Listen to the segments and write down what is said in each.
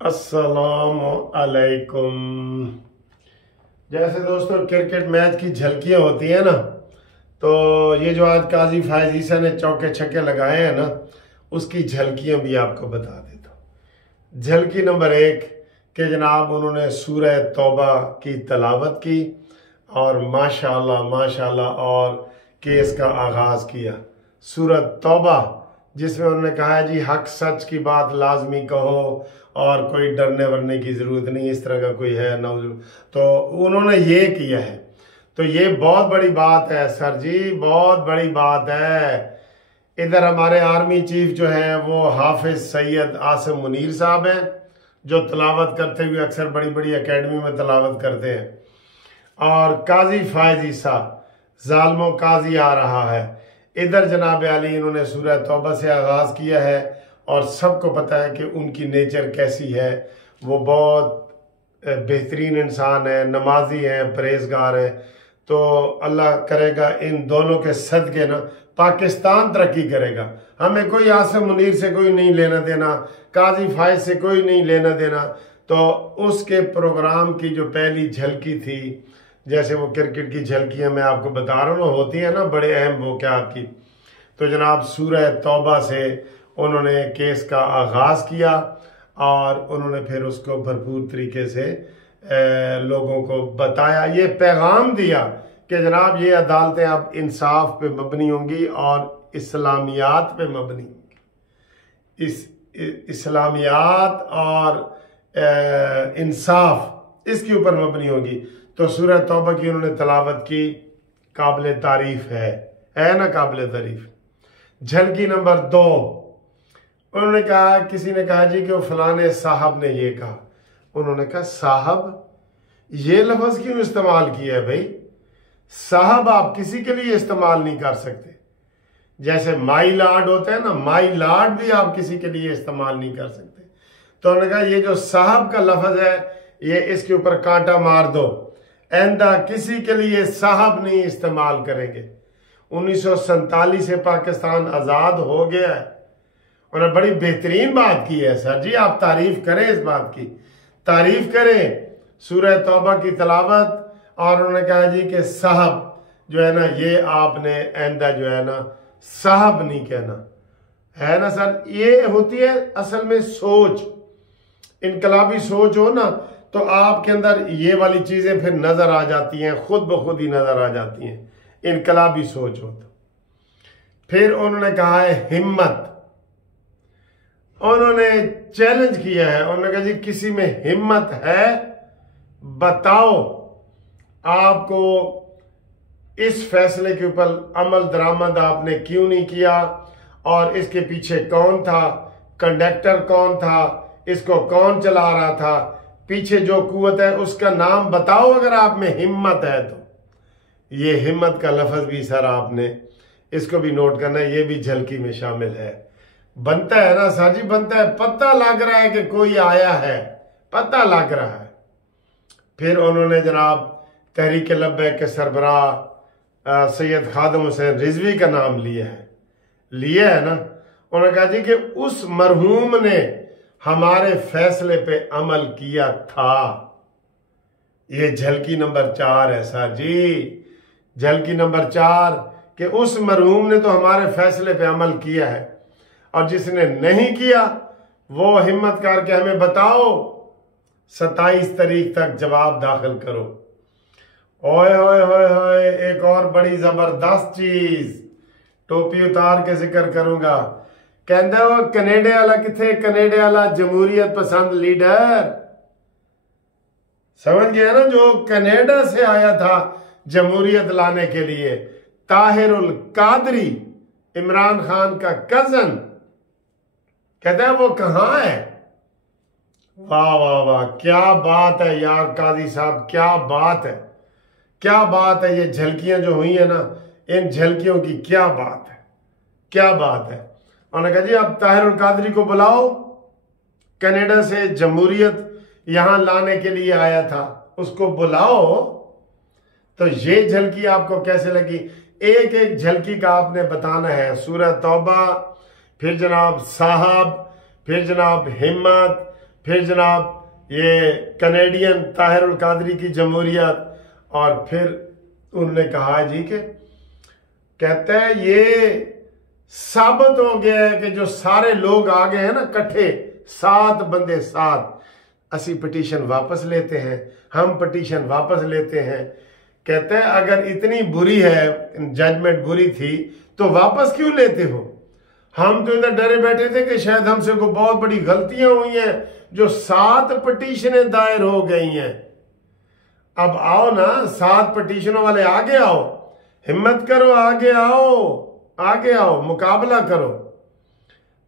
अस्सलाम अलैकुम। जैसे दोस्तों क्रिकेट मैच की झलकियां होती है ना, तो ये जो आज काजी फायज ईसा ने चौके छक्के लगाए हैं ना, उसकी झलकियां भी आपको बता देता हूँ। झलकी नंबर 1 कि जनाब उन्होंने सूरह तौबा की तलावत की और माशाल्लाह माशाल्लाह और केस का आगाज किया। सूरह तौबा जिसमें उन्होंने कहा है जी हक सच की बात लाजमी कहो और कोई डरने वरने की ज़रूरत नहीं, इस तरह का कोई है ना, तो उन्होंने ये किया है। तो ये बहुत बड़ी बात है सर जी, बहुत बड़ी बात है। इधर हमारे आर्मी चीफ जो है वो हाफिज सैयद आसिम मुनीर साहब हैं, जो तलावत करते हुए अक्सर बड़ी बड़ी एकेडमी में तलावत करते हैं, और काजी फायज ईसा जालमो काजी आ रहा है। इधर जनाब अली इन्होंने सूरह तौबा से आगाज़ किया है और सबको पता है कि उनकी नेचर कैसी है। वो बहुत बेहतरीन इंसान है, नमाजी हैं, परहेजगार हैं। तो अल्लाह करेगा इन दोनों के सदके ना पाकिस्तान तरक्की करेगा। हमें कोई आसिम मुनीर से कोई नहीं लेना देना, काजी फायज से कोई नहीं लेना देना। तो उसके प्रोग्राम की जो पहली झलकी थी, जैसे वो क्रिकेट की झलकियां मैं आपको बता रहा हूँ होती है ना बड़े अहम वाक़यात की, तो जनाब सूरह तौबा से उन्होंने केस का आगाज़ किया और उन्होंने फिर उसको भरपूर तरीके से लोगों को बताया, ये पैगाम दिया कि जनाब ये अदालतें अब इंसाफ पे मबनी होंगी और इस्लामियात पे मबनी होंगी। इस्लामियात और इंसाफ इसके ऊपर मबनी होगी। तो सूरह तौबा की उन्होंने तलावत की, काबिल तारीफ है ना, काबिल तारीफ। झलकी नंबर 2, उन्होंने कहा, किसी ने कहा जी कि वो फलाने साहब ने ये कहा। उन्होंने कहा साहब ये लफ्ज क्यों इस्तेमाल किया है भाई? साहब आप किसी के लिए इस्तेमाल नहीं कर सकते। जैसे माई लॉर्ड होता है ना, माई लॉर्ड भी आप किसी के लिए इस्तेमाल नहीं कर सकते। तो उन्होंने कहा ये जो साहब का लफ्ज है ये इसके ऊपर कांटा मार दो, आइंदा किसी के लिए साहब नहीं इस्तेमाल करेंगे। 1947 से पाकिस्तान आज़ाद हो गया है। उन्होंने बड़ी बेहतरीन बात की है सर जी, आप तारीफ करें, इस बात की तारीफ करें, सूरह तौबा की तलावत। और उन्होंने कहा जी कि साहब जो है ना ये आपने आइंदा जो है ना साहब नहीं कहना, है ना सर। ये होती है असल में सोच, इनकलाबी सोच हो ना, तो आपके अंदर ये वाली चीजें फिर नजर आ जाती हैं, खुद ब खुद ही नजर आ जाती हैं, इनकलाबी सोच हो तो। फिर उन्होंने कहा है हिम्मत, उन्होंने चैलेंज किया है। उन्होंने कहा जी किसी में हिम्मत है बताओ आपको इस फैसले के ऊपर अमल दरामद आपने क्यों नहीं किया, और इसके पीछे कौन था, कंडक्टर कौन था, इसको कौन चला रहा था, पीछे जो कुव्वत है उसका नाम बताओ अगर आप में हिम्मत है तो। ये हिम्मत का लफ्ज भी सर आपने इसको भी नोट करना है, ये भी झलकी में शामिल है। बनता है ना सर जी, बनता है, पता लग रहा है कि कोई आया है, पता लग रहा है। फिर उन्होंने जनाब तहरीक लब्बैक के सरबराह सैयद खादिम हुसैन रिजवी का नाम लिया है ना। उन्होंने कहा जी कि उस मरहूम ने हमारे फैसले पे अमल किया था। ये झलकी नंबर 4 है सर जी, झलकी नंबर 4 कि उस मरहूम ने तो हमारे फैसले पे अमल किया है, और जिसने नहीं किया वो हिम्मत करके हमें बताओ, 27 तारीख तक जवाब दाखिल करो। ओए होए होए होए, एक और बड़ी जबरदस्त चीज, टोपी उतार के जिक्र करूंगा। कहते वो कनेडे वाला किथे, कनेडे वाला जमहूरियत पसंद लीडर, समझ गया ना, जो कनेडा से आया था जमहूरियत लाने के लिए, ताहिरुल कादरी, इमरान खान का कजन। कहते हैं वो कहां है? वाह वाह वाह, क्या बात है यार काजी साहब, क्या बात है, क्या बात है। ये झलकियां जो हुई है ना, इन झलकियों की क्या बात है, क्या बात है। उन्होंने कहा जी अब ताहिरुल कादरी को बुलाओ, कनाडा से जमहूरियत यहां लाने के लिए आया था, उसको बुलाओ। तो ये झलकी आपको कैसे लगी? एक एक झलकी का आपने बताना है। सूरह तौबा, फिर जनाब साहब, फिर जनाब हिम्मत, फिर जनाब ये कनेडियन ताहिर उल कादरी की जमहूरियत, और फिर उन्होंने कहा जी के कहते हैं ये साबित हो गया है कि जो सारे लोग आ गए हैं ना इकट्ठे, 7 बंदे 7, असी पटिशन वापस लेते हैं, हम पटिशन वापस लेते हैं। कहते हैं अगर इतनी बुरी है, जजमेंट बुरी थी, तो वापस क्यों लेते हो? हम तो इधर डरे बैठे थे कि शायद हमसे कोई बहुत बड़ी गलतियां हुई हैं, जो 7 पटिशनें दायर हो गई हैं। अब आओ ना, 7 पटिशनों वाले आगे आओ, हिम्मत करो, आगे आओ, आगे आओ, मुकाबला करो।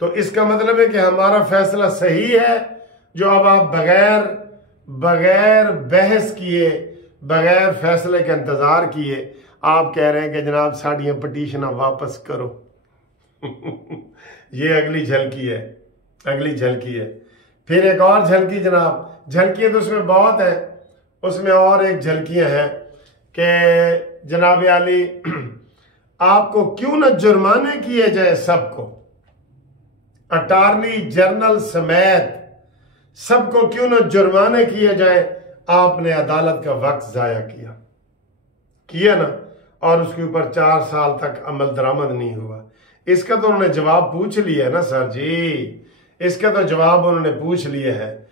तो इसका मतलब है कि हमारा फैसला सही है, जो अब आप बगैर बहस किए, बगैर फैसले के इंतजार किए आप कह रहे हैं कि जनाब साड़ियां पटिशन वापस करो। ये अगली झलकी है, अगली झलकी है। फिर एक और झलकी जनाब, झलकियां तो उसमें बहुत है, उसमें और एक झलकियां हैं कि जनाब आली आपको क्यों न जुर्माने किए जाए सबको, अटॉर्नी जनरल समेत सबको क्यों न जुर्माने किए जाए। आपने अदालत का वक्त जाया किया ना, और उसके ऊपर 4 साल तक अमल दरामद नहीं हुआ। इसका तो उन्होंने जवाब पूछ लिया है ना सर जी, इसका तो जवाब उन्होंने पूछ लिया है।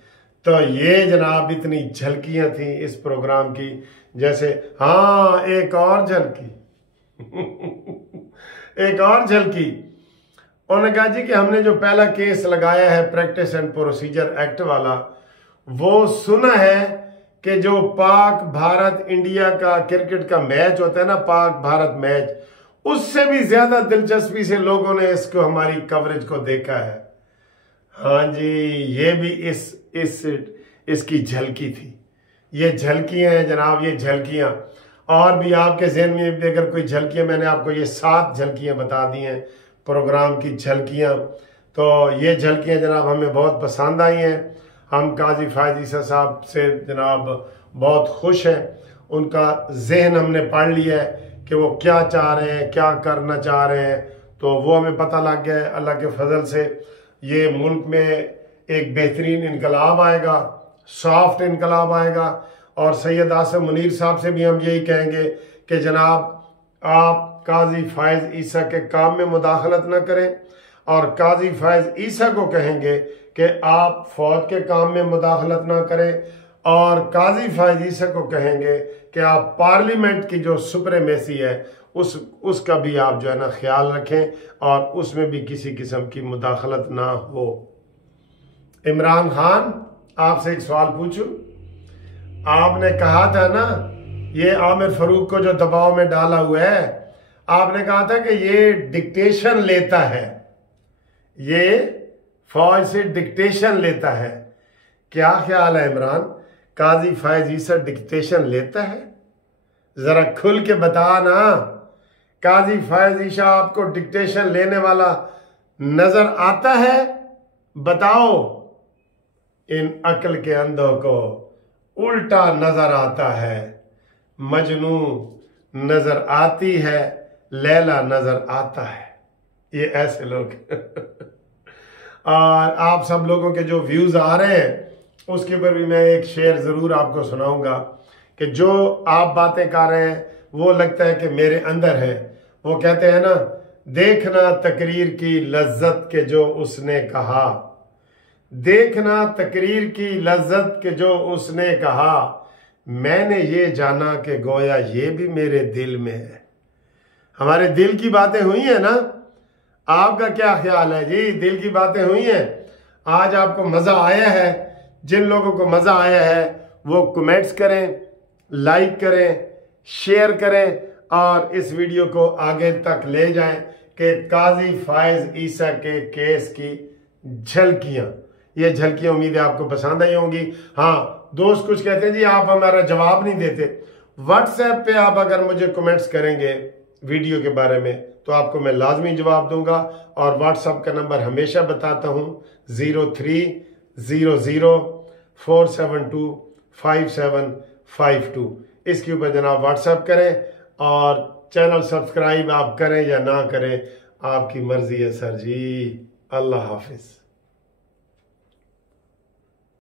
तो ये जनाब इतनी झलकियां थी इस प्रोग्राम की। जैसे हाँ, एक और झलकी एक और झलकी, उन्होंने कहा जी कि हमने जो पहला केस लगाया है प्रैक्टिस एंड प्रोसीजर एक्ट वाला, वो सुना है कि जो पाक भारत इंडिया का क्रिकेट का मैच होता है ना, पाक भारत मैच, उससे भी ज्यादा दिलचस्पी से लोगों ने इसको, हमारी कवरेज को देखा है। हाँ जी, ये भी इसकी झलकी थी। ये झलकियां हैं जनाब, ये झलकियां। और भी आपके ज़हन में भी अगर कोई झलकियां, मैंने आपको ये 7 झलकियां बता दी हैं प्रोग्राम की झलकियां। तो ये झलकियां जनाब हमें बहुत पसंद आई हैं। हम काजी फायज ईसा साहब से जनाब बहुत खुश हैं। उनका जहन हमने पढ़ लिया है कि वो क्या चाह रहे हैं, क्या करना चाह रहे हैं, तो वो हमें पता लग गया है। अल्लाह के फजल से ये मुल्क में एक बेहतरीन इनकलाब आएगा, सॉफ्ट इनकलाब आएगा। और सैयद आसिम मुनीर साहब से भी हम यही कहेंगे कि जनाब आप काजी फायज ईसा के काम में मुदाखलत न करें, और काजी फायज ईसा को कहेंगे कि आप फौज के काम में मुदाखलत ना करें, और काजी फायज ईसा को कहेंगे कि आप पार्लियामेंट की जो सुप्रीमेसी है उसका भी आप जो है ना ख्याल रखें, और उसमें भी किसी किस्म की मुदाखलत ना हो। इमरान खान, आपसे एक सवाल पूछूं, आपने कहा था ना ये आमिर फरूक को जो दबाव में डाला हुआ है, आपने कहा था कि ये डिक्टेशन लेता है, ये फौज से डिक्टेशन लेता है। क्या ख्याल है इमरान, काजी फायज ईसा डिक्टेशन लेता है? जरा खुल के बता ना, काजी फायज ईसा आपको डिक्टेशन लेने वाला नजर आता है? बताओ। इन अक्ल के अंधों को उल्टा नजर आता है, मजनू नजर आती है, लैला नजर आता है। ये ऐसे लोग और आप सब लोगों के जो व्यूज आ रहे हैं उसके ऊपर भी मैं एक शेर जरूर आपको सुनाऊंगा कि जो आप बातें कर रहे हैं वो लगता है कि मेरे अंदर है। वो कहते हैं ना, देखना तकरीर की लज्जत के जो उसने कहा, देखना तकरीर की लज्जत के जो उसने कहा, मैंने ये जाना कि गोया ये भी मेरे दिल में है। हमारे दिल की बातें हुई हैं ना, आपका क्या ख्याल है जी? दिल की बातें हुई हैं, आज आपको मजा आया है? जिन लोगों को मजा आया है वो कमेंट्स करें, लाइक करें, शेयर करें, और इस वीडियो को आगे तक ले जाएं कि काजी फायज ईसा के केस की झलकियां, ये झलकियां उम्मीद है आपको पसंद आई होंगी। हाँ, दोस्त कुछ कहते हैं जी आप हमारा जवाब नहीं देते। व्हाट्सएप पे आप अगर मुझे कमेंट्स करेंगे वीडियो के बारे में तो आपको मैं लाजमी जवाब दूंगा, और व्हाट्सएप का नंबर हमेशा बताता हूं 0300472552। इसके ऊपर जनाब व्हाट्सएप करें, और चैनल सब्सक्राइब आप करें या ना करें आपकी मर्जी है सर जी। अल्लाह हाफिज।